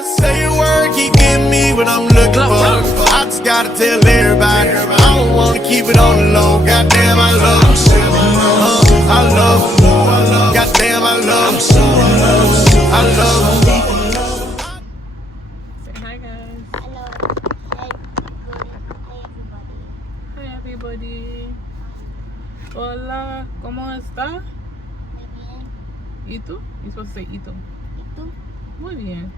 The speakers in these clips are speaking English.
gotta say a word, keep getting me what I'm looking for. I just gotta tell everybody, I don't wanna keep it on the low. Goddamn, I love I love goddamn, I love I love Say hi, guys. Hello. Hi, everybody. Hola, ¿cómo está? Muy bien. ¿Y tú? You're supposed to say ¿y tú? ¿Y tú? Muy bien.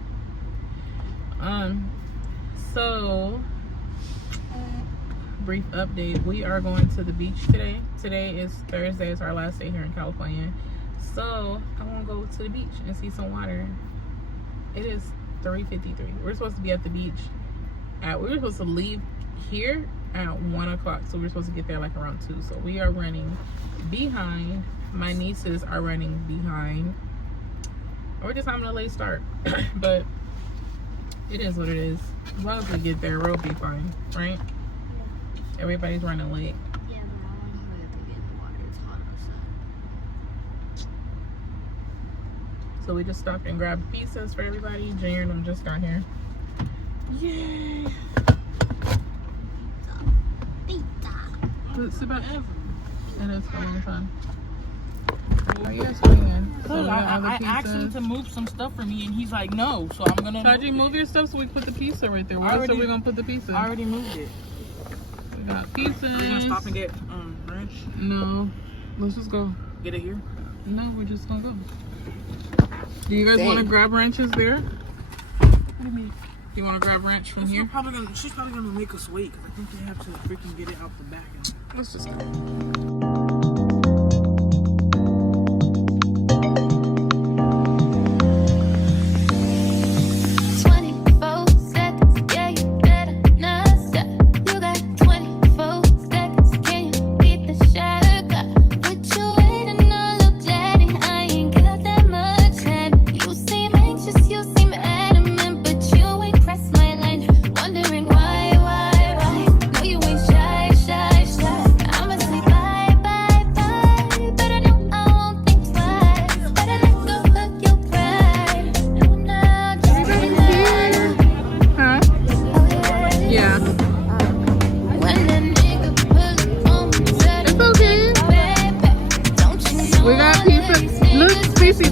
So, brief update. We are going to the beach today. Today is Thursday. It's our last day here in California. So, I want to go to the beach and see some water. It is 3:53. We're supposed to be at the beach we were supposed to leave here at 1 o'clock. So, we're supposed to get there like around 2. So, we are running behind. My nieces are running behind. We're just having a late start. But it is what it is. As long as we get there, we'll be fine, right? Yeah. Everybody's running late. Yeah, but I want to hurry up and get in the water. It's hot outside. So we just stopped and grabbed pizzas for everybody. Junior and them just got here. Yay! Pizza. It's about ever. It is for a long time. Are you guys swinging? So I asked him to move some stuff for me, and he's like, no. So I'm gonna. Taji, move your stuff so we put the pizza right there. Where else are we gonna put the pizza? I already moved it. We got pizzas. We're gonna stop and get ranch. No, let's just go. Get it here. No, we're just gonna go. Do you guys want to grab wrenches there? What do you mean? Do you want to grab wrench from here? She's probably gonna make us wait because I think they have to freaking get it out the back. Let's just go.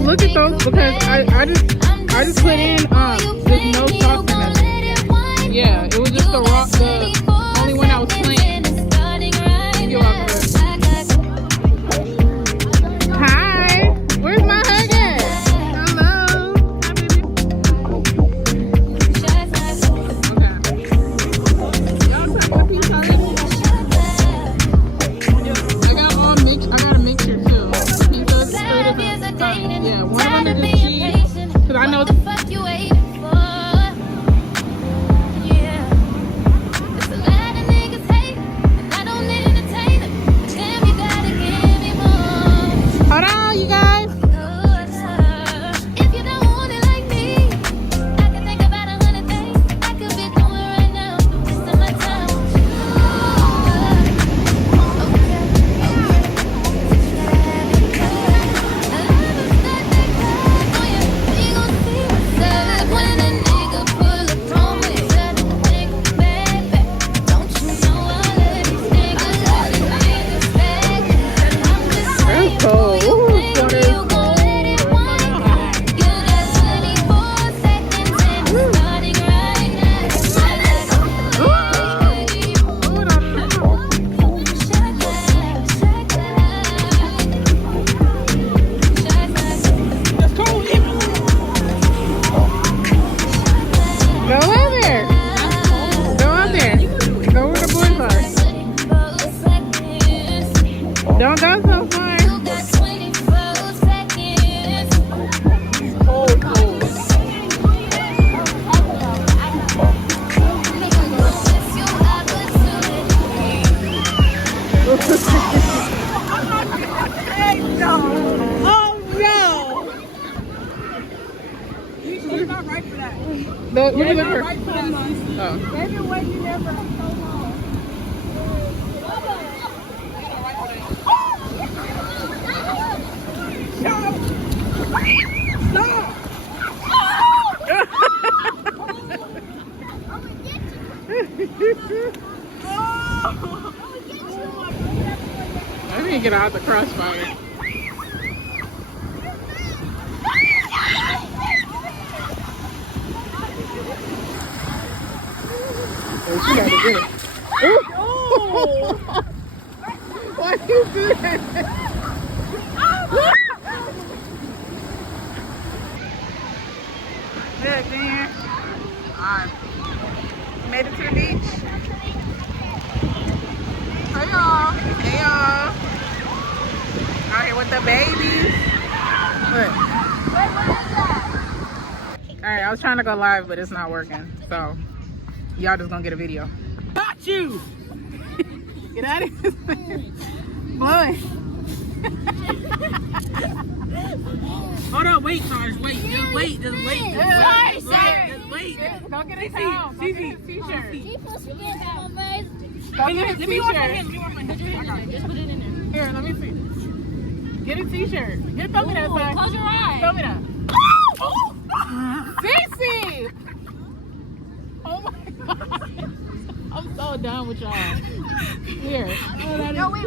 Look at those because I just put in with no sauce in it. Yeah, it was just the only one I was playing. You're welcome. Hi, where's my hug at? Hello. I got a mixture too. Pizzas straight up. Yeah, one of them is just cheese. Because I know it's... Hold on, you guys. Don't go so far. Look at her. Oh. Baby, why you never so long? Stop! can't get out the crossfire. Oh, she gotta get it. Oh! Why do you do that? Good, man. Alright. Made it to the beach. Hey y'all. Hey y'all. Out here with the babies. Look. Alright, I was trying to go live, but it's not working. So, y'all just gonna get a video. Got you. Get out of here. Boy. Hold on, wait, Sarge. Wait, just wait. Just wait. Just wait. Don't get a towel. Don't get a t-shirt. Don't get a Let me wash my t-shirt. hands. Just put it in there. Here, let me see. Get a t-shirt. Get throw me that side. Close your eyes. Throw me that. Cece! Oh my god. I'm so done with y'all. Here. No, wait.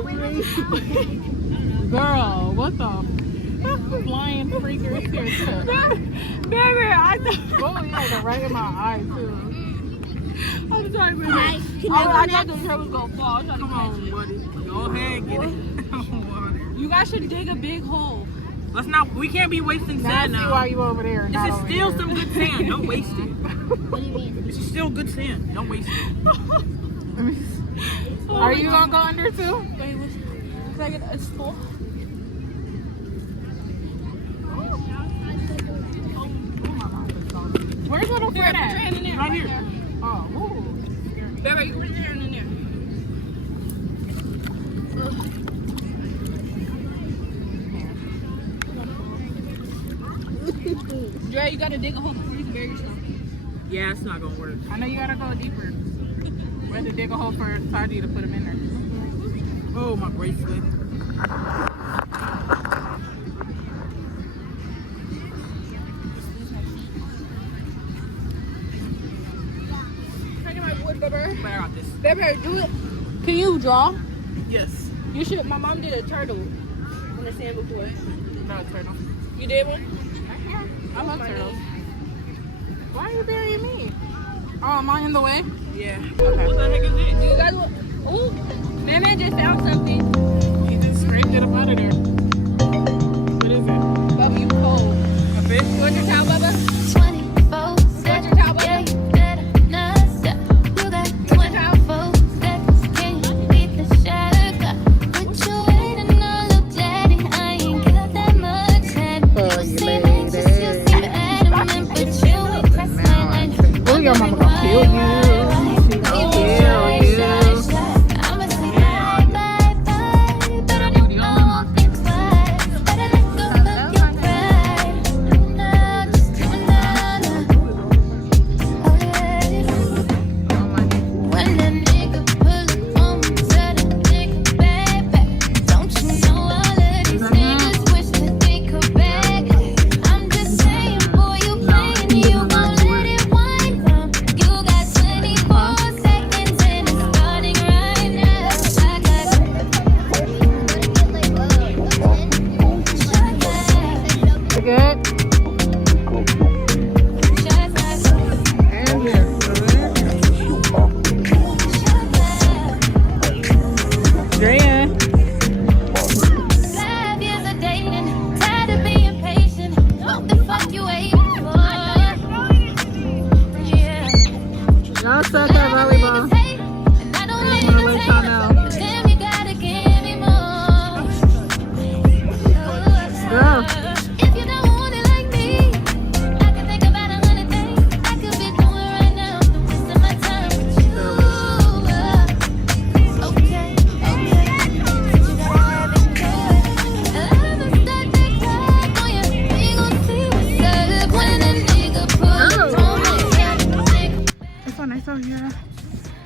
Girl, what the flying freakers here too. Baby, I thought. Oh, yeah, they're right in my eye too. I'm sorry, baby. I thought the hair was gonna fall. I was trying to catch it. Buddy. Go ahead, get it. You guys should dig a big hole. Let's not. We can't be wasting Now I sand see now. why you over there. This not is over still here. some good sand. Don't waste it. What do you mean? This is still good sand. Don't waste it. Are you gonna go under too? Wait, can I get a spool? Where's little Fred at? In there. Right here. Oh, ooh. Baby, you put your hand in there. Dre, you gotta dig a hole before you can bury yourself. Yeah, it's not gonna work. I know you gotta go deeper. We had to dig a hole for Saji to put him in there. Oh, my bracelet. But I got this. Baby, do it. Can you draw? Yes. You should. My mom did a turtle on the sand before. No turtle. You did one? I love turtles. Why are you burying me? Oh, am I in the way? Yeah. Okay. What the heck is it? Do you guys want? Ooh, man just found something. You just scraped it up out of there. What is it? Bubba, you cold. A fish? You want your towel, Bubba? 24/7. Want your towel, Yeah, Bubba? you better not stop. You got 24 seconds. Can you beat the shot? Put your weight in all of daddy. I ain't got that much time. Oh, You you seem lady. anxious, you seem adamant, but you ain't pressed my line. Oh, your mama gonna kill you. She gonna kill you. I'ma say bye, bye, bye, but I don't know think twice. Better let go of your pride. Now, just do it now. Oh, yeah. When a nigga pull up on me, tell the nigga, baby, don't you know all of these niggas wish that they could bag it? I'm just saying, boy, you playing, you gon' let it wind down. You got 24 seconds and it's starting right now. You good? And here. Drea. 5 years of dating, tired of being patient. What the fuck you waiting for? Yeah. Y'all suck at volleyball. And I don't I'm gonna let y'all know. but damn, you gotta give me more. Girl. If you don't want it like me, I can think about 100 things I could be doing right now. Wasting my time with you. Okay, but you gotta have it good. I'ma start that clock on you. We gon' see what's up when a nigga pull up on me. It's so nice out here.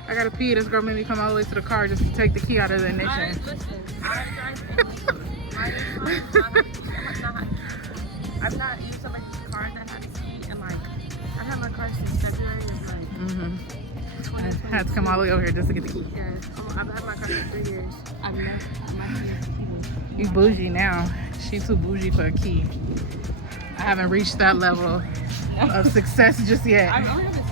I gotta pee. This girl made me come all the way to the car just to take the key out of the ignition. I've not used somebody's car that had to see, and like, I had my car since February of like I had to come all the way over here just to get the key. I've had my car for 3 years. I've never You bougie now. She too bougie for a key. I haven't reached that level of success just yet. I only have a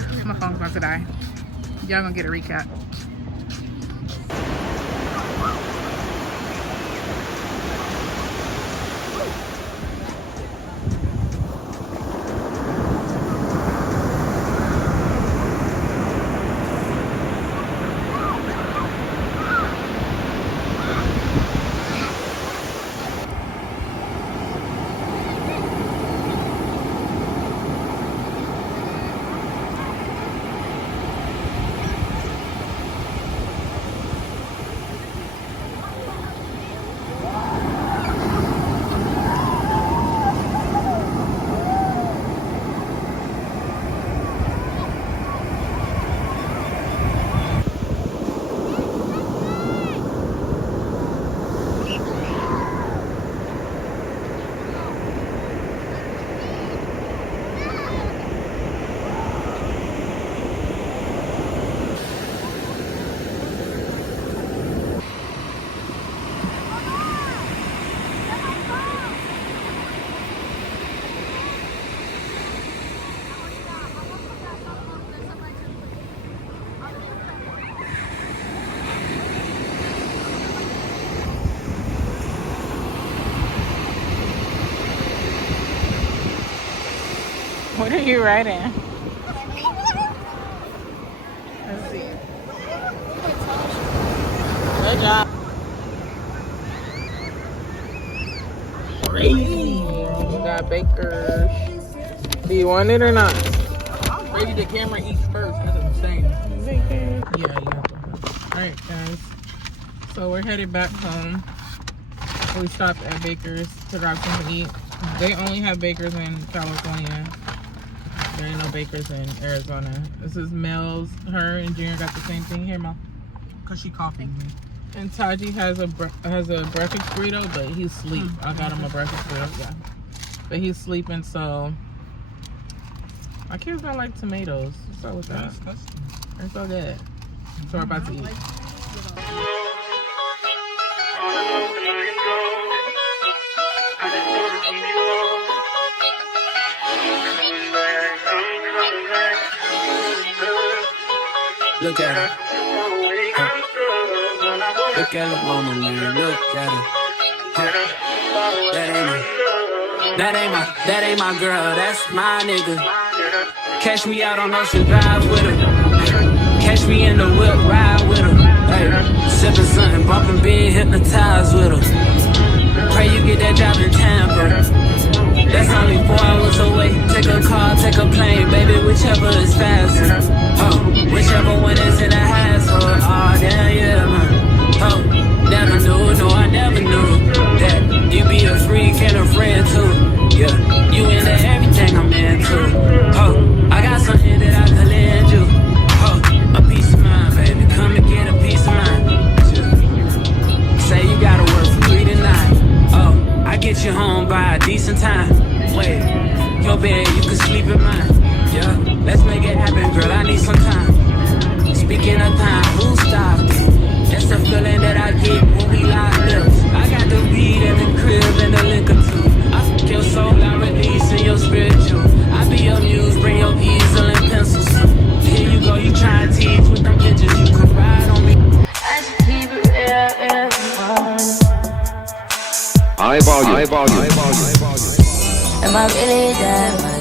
sign. My phone's about to die. Y'all gonna get a recap. What are you writing? Let's see. Good job. Crazy. We got Baker's. Do you want it or not? Maybe the camera eats first. That's insane. Yeah, you have to. Alright, guys. So we're headed back home. We stopped at Baker's to grab something to eat. They only have Baker's in California. There ain't no Baker's in Arizona. This is Mel's. Her and Junior got the same thing. Here, Mel. Cause she coughing me. And Taji has a breakfast burrito, but he's asleep. I got him a breakfast burrito, yeah. But he's sleeping, so my kids don't like tomatoes. What's up with that? They're so good. So we're about to eat. Look at her. Look at the woman, man. Look at her. That ain't my girl. That's my nigga. Catch me out on Ocean Drive with her. Catch me in the whip, ride with her. Hey, sipping something, bumping, being hypnotized with her. Pray you get that job in Tampa. That's only 4 hours away. Take a car, take a plane, baby, whichever is faster. Oh, whichever one is in the hassle. Oh, damn, yeah, man. Oh, never knew, no, I never knew that you be a freak and a friend too. Yeah, you into everything I'm into. Oh, I got something that I can lend you. Oh, a piece of mind, baby, come and get a piece of mind. Yeah. Say you gotta work from 3 to 9. Oh, I get you home by a decent time. Wait, your bed, you can sleep in mine. Yeah, let's make it happen, girl, I need some time. Speaking of time, who stopped it? That's the feeling that I get when we lock lips. I got the weed and the crib and the liquor too. I fuck your soul, I release in your spiritual. I be your muse, bring your easel and pencils. Here you go, you try and teach with them pictures. You could ride on me. I just keep it real, High volume. Am I really that much?